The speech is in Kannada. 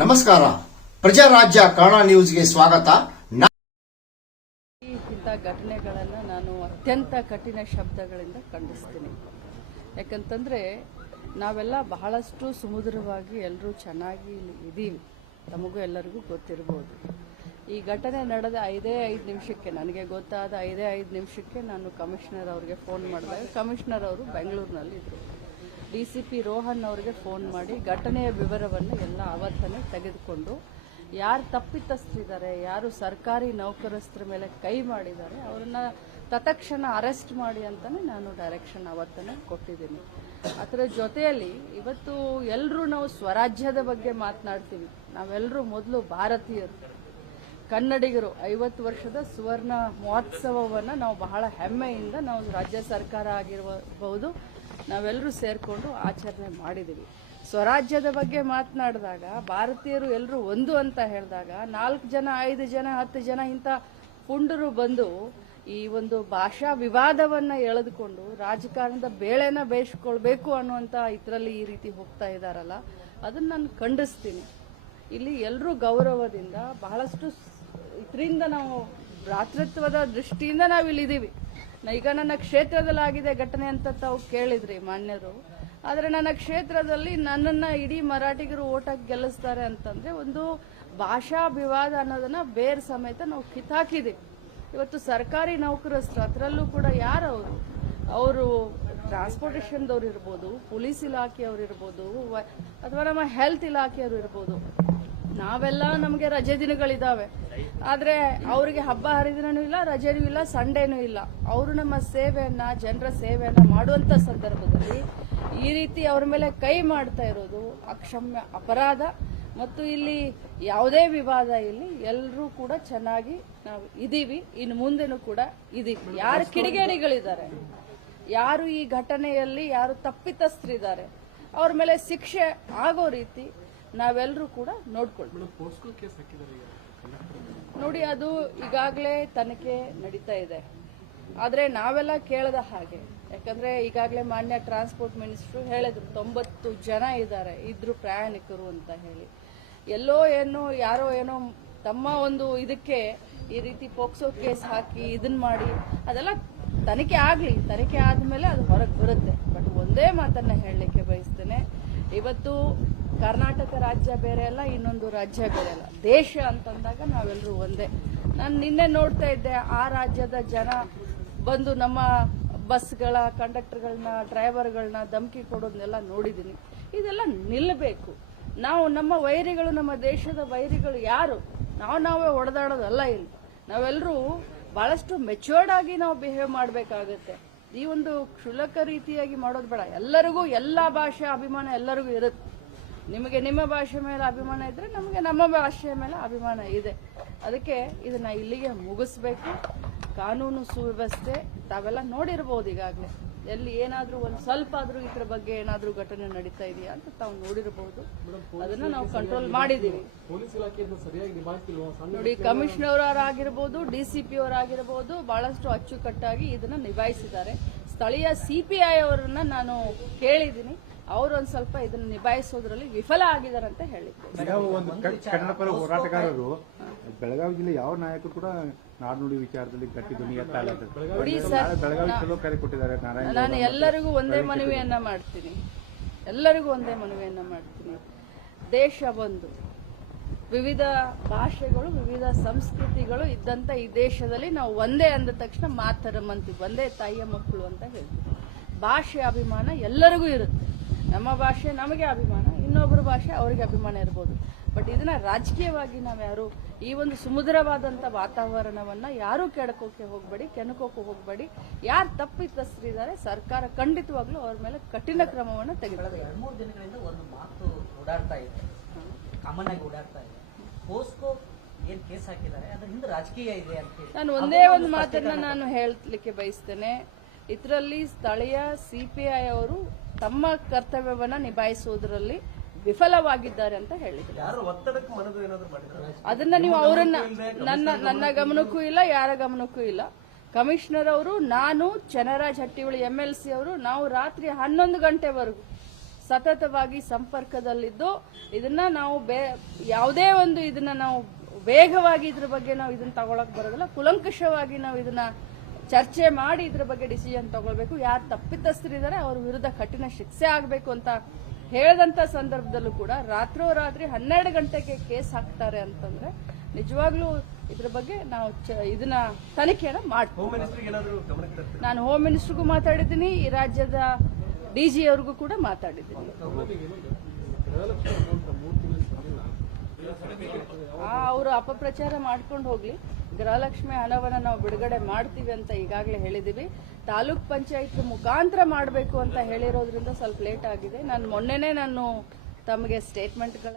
ನಮಸ್ಕಾರ. ಪ್ರಜಾರಾಜ್ಯ ಕನ್ನಡ ನ್ಯೂಸ್ಗೆ ಸ್ವಾಗತ. ಘಟನೆಗಳನ್ನ ನಾನು ಅತ್ಯಂತ ಕಠಿಣ ಶಬ್ದಗಳಿಂದ ಖಂಡಿಸ್ತೀನಿ. ಯಾಕಂತಂದ್ರೆ, ನಾವೆಲ್ಲ ಬಹಳಷ್ಟು ಸುಮಧುರವಾಗಿ ಎಲ್ಲರೂ ಚೆನ್ನಾಗಿ ಇದ್ದೀವಿ ನಮಗೂ ಎಲ್ಲರಿಗೂ ಗೊತ್ತಿರ್ಬೋದು. ಈ ಘಟನೆ ನಡೆದ ಐದೇ ಐದು ನಿಮಿಷಕ್ಕೆ, ನನಗೆ ಗೊತ್ತಾದ ಐದೇ ಐದು ನಿಮಿಷಕ್ಕೆ ನಾನು ಕಮಿಷನರ್ ಅವರಿಗೆ ಫೋನ್ ಮಾಡಿದಾಗ ಕಮಿಷನರ್ ಅವರು ಬೆಂಗಳೂರಿನಲ್ಲಿ ಇದ್ದರು ಡಿ ಸಿ ಪಿ ರೋಹನ್ ಅವರಿಗೆ ಫೋನ್ ಮಾಡಿ ಘಟನೆಯ ವಿವರವನ್ನು ಎಲ್ಲ ಆವರ್ತನೆ ತೆಗೆದುಕೊಂಡು ಯಾರು ತಪ್ಪಿತಸ್ಥರಿದ್ದಾರೆ, ಯಾರು ಸರ್ಕಾರಿ ನೌಕರಸ್ಥರ ಮೇಲೆ ಕೈ ಮಾಡಿದ್ದಾರೆ, ಅವರನ್ನ ತತ್ಕ್ಷಣ ಅರೆಸ್ಟ್ ಮಾಡಿ ಅಂತಲೇ ನಾನು ಡೈರೆಕ್ಷನ್ ಅವತ್ತನೇ ಕೊಟ್ಟಿದ್ದೀನಿ. ಅದರ ಜೊತೆಯಲ್ಲಿ ಇವತ್ತು ಎಲ್ಲರೂ ನಾವು ಸ್ವರಾಜ್ಯದ ಬಗ್ಗೆ ಮಾತನಾಡ್ತೀವಿ. ನಾವೆಲ್ಲರೂ ಮೊದಲು ಭಾರತೀಯರು. ಕನ್ನಡಿಗರು ಐವತ್ತು ವರ್ಷದ ಸುವರ್ಣ ಮಹೋತ್ಸವವನ್ನು ನಾವು ಬಹಳ ಹೆಮ್ಮೆಯಿಂದ ನಾವು ರಾಜ್ಯ ಸರ್ಕಾರ ಆಗಿರಬಹುದು ನಾವೆಲ್ಲರೂ ಸೇರಿಕೊಂಡು ಆಚರಣೆ ಮಾಡಿದ್ದೀವಿ ಸ್ವರಾಜ್ಯದ ಬಗ್ಗೆ ಮಾತನಾಡಿದಾಗ, ಭಾರತೀಯರು ಎಲ್ಲರೂ ಒಂದು ಅಂತ ಹೇಳಿದಾಗ, ನಾಲ್ಕು ಜನ, ಐದು ಜನ, ಹತ್ತು ಜನ ಇಂಥ ಪುಂಡರು ಬಂದು ಈ ಒಂದು ಭಾಷಾ ವಿವಾದವನ್ನು ಎಳೆದುಕೊಂಡು ರಾಜಕಾರಣದ ಬೇಳೆನ ಬೇಯಿಸ್ಕೊಳ್ಬೇಕು ಅನ್ನುವಂಥ ಇದರಲ್ಲಿ ಈ ರೀತಿ ಹೋಗ್ತಾ ಇದ್ದಾರಲ್ಲ ಅದನ್ನು ನಾನು ಖಂಡಿಸ್ತೀನಿ. ಇಲ್ಲಿ ಎಲ್ಲರೂ ಗೌರವದಿಂದ ಬಹಳಷ್ಟು ಇದರಿಂದ ನಾವು ಭ್ರಾತೃತ್ವದ ದೃಷ್ಟಿಯಿಂದ ನಾವು ಇಲ್ಲಿದ್ದೀವಿ ನ- ಈಗ ನನ್ನ ಕ್ಷೇತ್ರದಲ್ಲಾಗಿದೆ ಘಟನೆ ಅಂತ ತಾವು ಕೇಳಿದ್ರಿ ಮಾನ್ಯರು. ಆದರೆ ನನ್ನ ಕ್ಷೇತ್ರದಲ್ಲಿ ನನ್ನನ್ನು ಇಡೀ ಮರಾಠಿಗರು ಓಟಕ್ಕೆ ಗೆಲ್ಲಿಸ್ತಾರೆ ಅಂತಂದ್ರೆ ಒಂದು ಭಾಷಾ ವಿವಾದ ಅನ್ನೋದನ್ನ ಬೇರೆ ಸಮೇತ ನಾವು ಕಿತ್ತಾಕಿದ್ದೀವಿ. ಇವತ್ತು ಸರ್ಕಾರಿ ನೌಕರಸ್ಥರು ಅದರಲ್ಲೂ ಕೂಡ ಯಾರು ಅವರು? ಅವರು ಟ್ರಾನ್ಸ್ಪೋರ್ಟೇಷನ್ದವ್ರು ಇರ್ಬೋದು, ಪೊಲೀಸ್ ಇಲಾಖೆಯವ್ರು ಇರ್ಬೋದು ಅಥವಾ ನಮ್ಮ ಹೆಲ್ತ್ ಇಲಾಖೆಯವರು ಇರ್ಬೋದು. ನಾವೆಲ್ಲ ನಮಗೆ ರಜೆ ದಿನಗಳಿದ್ದಾವೆ ಆದರೆ ಅವರಿಗೆ ಹಬ್ಬ ಹರಿದಿನೂ ಇಲ್ಲ, ರಜೆನೂ ಇಲ್ಲ, ಸಂಡೇನೂ ಇಲ್ಲ. ಅವರು ನಮ್ಮ ಸೇವೆಯನ್ನು, ಜನರ ಸೇವೆಯನ್ನು ಮಾಡುವಂಥ ಸಂದರ್ಭದಲ್ಲಿ ಈ ರೀತಿ ಅವ್ರ ಮೇಲೆ ಕೈ ಮಾಡ್ತಾ ಇರೋದು ಅಕ್ಷಮ್ಯ ಅಪರಾಧ. ಮತ್ತು ಇಲ್ಲಿ ಯಾವುದೇ ವಿವಾದ ಇಲ್ಲಿ ಎಲ್ಲರೂ ಕೂಡ ಚೆನ್ನಾಗಿ ನಾವು ಇದ್ದೀವಿ ಇನ್ನು ಮುಂದೆನೂ ಕೂಡ ಇದೀವಿ. ಯಾರು ಕಿಡಿಗೇಡಿಗಳಿದ್ದಾರೆ, ಯಾರು ಈ ಘಟನೆಯಲ್ಲಿ ಯಾರು ತಪ್ಪಿತಸ್ಥರಿದ್ದಾರೆ, ಅವ್ರ ಮೇಲೆ ಶಿಕ್ಷೆ ಆಗೋ ರೀತಿ ನಾವೆಲ್ಲರೂ ಕೂಡ ನೋಡ್ಕೊಳ್ತೀವಿ ನೋಡಿ ಅದು ಈಗಾಗಲೇ ತನಿಖೆ ನಡೀತಾ ಇದೆ. ಆದರೆ ನಾವೆಲ್ಲ ಕೇಳದ ಹಾಗೆ ಯಾಕಂದ್ರೆ ಈಗಾಗಲೇ ಮಾನ್ಯ ಟ್ರಾನ್ಸ್ಪೋರ್ಟ್ ಮಿನಿಸ್ಟ್ರು ಹೇಳಿದ್ರು ತೊಂಬತ್ತು ಜನ ಇದ್ದಾರೆ ಇದ್ರು ಪ್ರಯಾಣಿಕರು ಅಂತ ಹೇಳಿ. ಎಲ್ಲೋ ಏನೋ ಯಾರೋ ಏನೋ ತಮ್ಮ ಒಂದು ಇದಕ್ಕೆ ಈ ರೀತಿ ಪೋಕ್ಸೋ ಕೇಸ್ ಹಾಕಿ ಇದನ್ನ ಮಾಡಿ ಅದೆಲ್ಲ ತನಿಖೆ ಆಗಲಿ ತನಿಖೆ ಆದಮೇಲೆ ಅದು ಹೊರಗೆ ಬರುತ್ತೆ. ಬಟ್ ಒಂದೇ ಮಾತನ್ನ ಹೇಳಲಿಕ್ಕೆ ಬಯಸ್ತೇನೆ. ಇವತ್ತು ಕರ್ನಾಟಕ ರಾಜ್ಯ ಬೇರೆ ಅಲ್ಲ, ಇನ್ನೊಂದು ರಾಜ್ಯ ಬೇರೆ ಅಲ್ಲ. ದೇಶ ಅಂತಂದಾಗ ನಾವೆಲ್ಲರೂ ಒಂದೇ. ನಾನು ನಿನ್ನೆ ನೋಡ್ತಾ ಇದ್ದೆ, ಆ ರಾಜ್ಯದ ಜನ ಬಂದು ನಮ್ಮ ಬಸ್ಗಳ ಕಂಡಕ್ಟರ್ಗಳನ್ನ, ಡ್ರೈವರ್ಗಳನ್ನ ಧಮಕಿ ಕೊಡೋದನ್ನೆಲ್ಲ ನೋಡಿದ್ದೀನಿ. ಇದೆಲ್ಲ ನಿಲ್ಲಬೇಕು ನಾವು ನಮ್ಮ ವೈರಿಗಳು, ನಮ್ಮ ದೇಶದ ವೈರಿಗಳು ಯಾರು? ನಾವು ನಾವೇ ಹೊಡೆದಾಡೋದಲ್ಲ ಇಲ್ಲಿ. ನಾವೆಲ್ಲರೂ ಬಹಳಷ್ಟು ಮೆಚ್ಯೂರ್ಡ್ ಆಗಿ ನಾವು ಬಿಹೇವ್ ಮಾಡಬೇಕಾಗುತ್ತೆ. ಈ ಒಂದು ಕ್ಷುಲಕ ರೀತಿಯಾಗಿ ಮಾಡೋದು ಬೇಡ. ಎಲ್ಲರಿಗೂ, ಎಲ್ಲ ಭಾಷೆ ಅಭಿಮಾನ ಎಲ್ಲರಿಗೂ ಇರುತ್ತೆ. ನಿಮಗೆ ನಿಮ್ಮ ಭಾಷೆ ಮೇಲೆ ಅಭಿಮಾನ ಇದ್ರೆ ನಮಗೆ ನಮ್ಮ ಭಾಷೆಯ ಮೇಲೆ ಅಭಿಮಾನ ಇದೆ. ಅದಕ್ಕೆ ಇದನ್ನ ಇಲ್ಲಿಗೆ ಮುಗಿಸ್ಬೇಕು. ಕಾನೂನು ಸುವ್ಯವಸ್ಥೆ ತಾವೆಲ್ಲ ನೋಡಿರ್ಬೋದು ಈಗಾಗಲೇ. ಎಲ್ಲಿ ಏನಾದರೂ ಒಂದು ಸ್ವಲ್ಪ ಆದರೂ ಇದ್ರ ಬಗ್ಗೆ ಏನಾದರೂ ಘಟನೆ ನಡೀತಾ ಇದೆಯಾ ಅಂತ ತಾವು ನೋಡಿರಬಹುದು ಅದನ್ನ ನಾವು ಕಂಟ್ರೋಲ್ ಮಾಡಿದ್ದೀವಿ. ನೋಡಿ ಕಮಿಷನರ್ ಆಗಿರ್ಬೋದು ಡಿ ಸಿ ಕಮಿಷನರ್ ಅವರಾಗಿರ್ಬೋದು ಬಹಳಷ್ಟು ಅಚ್ಚುಕಟ್ಟಾಗಿ ಇದನ್ನ ನಿಭಾಯಿಸಿದ್ದಾರೆ. ಸ್ಥಳೀಯ ಸಿಪಿಐ ಅವರನ್ನ ನಾನು ಕೇಳಿದ್ದೀನಿ. ಅವರು ಒಂದ್ ಸ್ವಲ್ಪ ಇದನ್ನ ನಿಭಾಯಿಸೋದ್ರಲ್ಲಿ ವಿಫಲ ಆಗಿದ್ದಾರೆ ಅಂತ ಹೇಳಿದ್ರು ಕನ್ನಡಪರ ಹೋರಾಟಗಾರರು ಬೆಳಗಾವಿ ಜಿಲ್ಲೆ ಯಾವ ನಾಯಕರು ಕೂಡ ನಾಡ್ನುಡಿ ವಿಚಾರದಲ್ಲಿ ಗಟ್ಟಿ ಧ್ವನಿ ಎತ್ತಲ್ಲ ಅಂತ. ನೋಡಿ ಬೆಳಗಾವಿ ಚಲೋ ಕರೆ ಕೊಟ್ಟಿದ್ದಾರೆ ನಾರಾಯಣ ನಾನು ಎಲ್ಲರಿಗೂ ಒಂದೇ ಮನವಿಯನ್ನ ಮಾಡ್ತೀನಿ. ಎಲ್ಲರಿಗೂ ಒಂದೇ ಮನವಿಯನ್ನ ಮಾಡ್ತೀನಿ. ದೇಶ ಬಂದು ವಿವಿಧ ಭಾಷೆಗಳು ವಿವಿಧ ಸಂಸ್ಕೃತಿಗಳು ಇದ್ದಂತ ಈ ದೇಶದಲ್ಲಿ ನಾವು ಒಂದೇ ಅಂದ ತಕ್ಷಣ ಮಾತರಂ ಅಂತೀವಿ ಒಂದೇ ತಾಯಿಯ ಮಕ್ಕಳು ಅಂತ ಹೇಳ್ತೀವಿ. ಭಾಷೆ ಅಭಿಮಾನ ಎಲ್ಲರಿಗೂ ಇರುತ್ತೆ. ನಮ್ಮ ಭಾಷೆ ನಮಗೆ ಅಭಿಮಾನ ಇನ್ನೊಬ್ಬರ ಭಾಷೆ ಅವರಿಗೆ ಅಭಿಮಾನ ಇರ್ಬೋದು. ಬಟ್ ಇದನ್ನ ರಾಜಕೀಯವಾಗಿ ನಾವು ಯಾರು ಈ ಒಂದು ಸುಮುದ್ರವಾದಂಥ ವಾತಾವರಣವನ್ನ ಯಾರು ಕೆಡಕೋಕೆ ಹೋಗ್ಬೇಡಿ ಕೆಣಕೋಕೆ ಹೋಗ್ಬೇಡಿ. ಯಾರು ತಪ್ಪಿತಸ್ಥರಿದ್ದಾರೆ ಸರ್ಕಾರ ಖಂಡಿತವಾಗ್ಲೂ ಅವ್ರ ಮೇಲೆ ಕಠಿಣ ಕ್ರಮವನ್ನು ತೆಗೆದುಕೊಳ್ಳಬೇಕು. ಎರಡು ಮೂರು ದಿನಗಳಿಂದ ಒಂದು ಮಾತು ಓಡಾಡ್ತಾ ಇದೆ. ಕಾಮನ್ ಆಗಿ ಓಡಾಡ್ತಾ ಇದೆ. ಪೋಸ್ಕೋ ಏನ್ ಕೇಸ್ ಹಾಕಿದ್ದಾರೆ? ಅದ್ರ ಹಿಂದೆ ರಾಜಕೀಯ ಇದೆ ಅಂತ ನಾನು ಒಂದೇ ಒಂದು ಮಾತನ್ನ ನಾನು ಹೇಳಲಿಕ್ಕೆ ಬಯಸ್ತೇನೆ. ಇದರಲ್ಲಿ ಸ್ಥಳೀಯ ಸಿಪಿಐ ಅವರು ತಮ್ಮ ಕರ್ತವ್ಯವನ್ನ ನಿಭಾಯಿಸುವುದರಲ್ಲಿ ವಿಫಲವಾಗಿದ್ದಾರೆ ಅಂತ ಹೇಳಿದ್ರು. ಅದನ್ನ ನೀವು ಅವರನ್ನ ನನ್ನ ನನ್ನ ಗಮನಕ್ಕೂ ಇಲ್ಲ. ಯಾರ ಗಮನಕ್ಕೂ ಇಲ್ಲ. ಕಮಿಷನರ್ ಅವರು ನಾನು Channaraj Hattiholi M L C ಅವರು ನಾವು ರಾತ್ರಿ ಹನ್ನೊಂದು ಗಂಟೆವರೆಗೂ ಸತತವಾಗಿ ಸಂಪರ್ಕದಲ್ಲಿದ್ದು ಇದನ್ನ ನಾವು ಬೇ ಯಾವುದೇ ಒಂದು ಇದನ್ನ ನಾವು ವೇಗವಾಗಿ ಇದ್ರ ಬಗ್ಗೆ ನಾವು ಇದನ್ನ ತಗೊಳಕ್ ಬರೋದಿಲ್ಲ. ಕುಲಂಕಷವಾಗಿ ನಾವು ಇದನ್ನ ಚರ್ಚೆ ಮಾಡಿ ಇದ್ರ ಬಗ್ಗೆ ಡಿಸಿಷನ್ ತಗೊಳ್ಬೇಕು. ಯಾರು ತಪ್ಪಿತಸ್ಥರಿದ್ದಾರೆ ಅವ್ರ ವಿರುದ್ಧ ಕಠಿಣ ಶಿಕ್ಷೆ ಆಗಬೇಕು ಅಂತ ಹೇಳಿದಂತ ಸಂದರ್ಭದಲ್ಲೂ ಕೂಡ ರಾತ್ರೋರಾತ್ರಿ ಹನ್ನೆರಡು ಗಂಟೆಗೆ ಕೇಸ್ ಹಾಕ್ತಾರೆ ಅಂತಂದ್ರೆ ನಿಜವಾಗ್ಲೂ ಇದ್ರ ಬಗ್ಗೆ ನಾವು ಚ- ಇದನ್ನ ತನಿಖೆಯನ್ನ ಮಾಡ್ತೀವಿ. ಹೋಮ್ ಮಿನಿಸ್ಟ್ರಿಗೆ ಏನಾದ್ರು ಗಮನಕ್ಕೆ ತರ್ತೀರಾ? ನಾನು ಹೋಮ್ ಮಿನಿಸ್ಟರ್ಗೂ ಮಾತಾಡಿದ್ದೀನಿ ಈ ರಾಜ್ಯದ ಡಿ ಜಿ ಅವ್ರಿಗೂ ಕೂಡ ಮಾತಾಡಿದ್ದೀನಿ. ಅವರು ಅಪಪ್ರಚಾರ ಮಾಡ್ಕೊಂಡು ಹೋಗ್ಲಿ. ಗೃಹಲಕ್ಷ್ಮಿ ಹಣವನ್ನು ನಾವು ಬಿಡುಗಡೆ ಮಾಡ್ತೀವಿ ಅಂತ ಈಗಾಗಲೇ ಹೇಳಿದೀವಿ ತಾಲೂಕ್ ಪಂಚಾಯತ್ ಮುಖಾಂತರ ಮಾಡಬೇಕು ಅಂತ ಹೇಳಿರೋದ್ರಿಂದ ಸ್ವಲ್ಪ ಲೇಟ್ ಆಗಿದೆ. ನಾನು ಮೊನ್ನೆನೇ ನಾನು ತಮಗೆ ಸ್ಟೇಟ್ಮೆಂಟ್ಗಳ